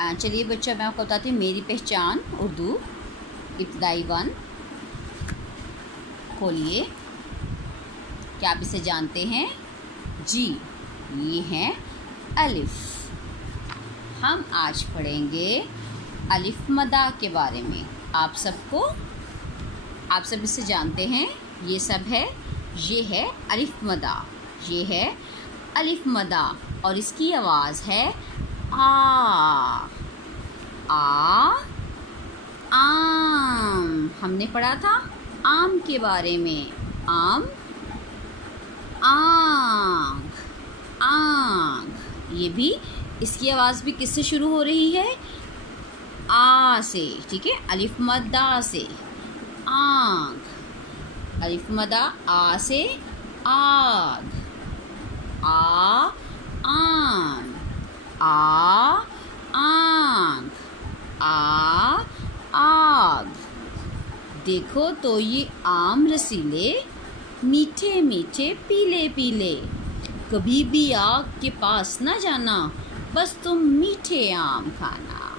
चलिए बच्चों, मैं आपको बताती हूँ मेरी पहचान उर्दू इब्तदाई 1। खोलिए, क्या आप इसे जानते हैं? जी, ये है अलिफ। हम आज पढ़ेंगे अलिफ मदा के बारे में। आप सब इसे जानते हैं। ये सब है, ये है अलिफ मदा, ये है अलिफ मदा और इसकी आवाज़ है आ। आम। हमने पढ़ा था आम के बारे में। आम, आँख, आँख। ये भी, इसकी आवाज़ भी किससे शुरू हो रही है? आ से। ठीक है, अलिफ मदा से आँख। अलिफ मदा आ से आग। आ आम, आ आँख, आ आग। देखो तो ये आम रसीले, मीठे मीठे पीले पीले। कभी भी आग के पास न जाना, बस तुम मीठे आम खाना।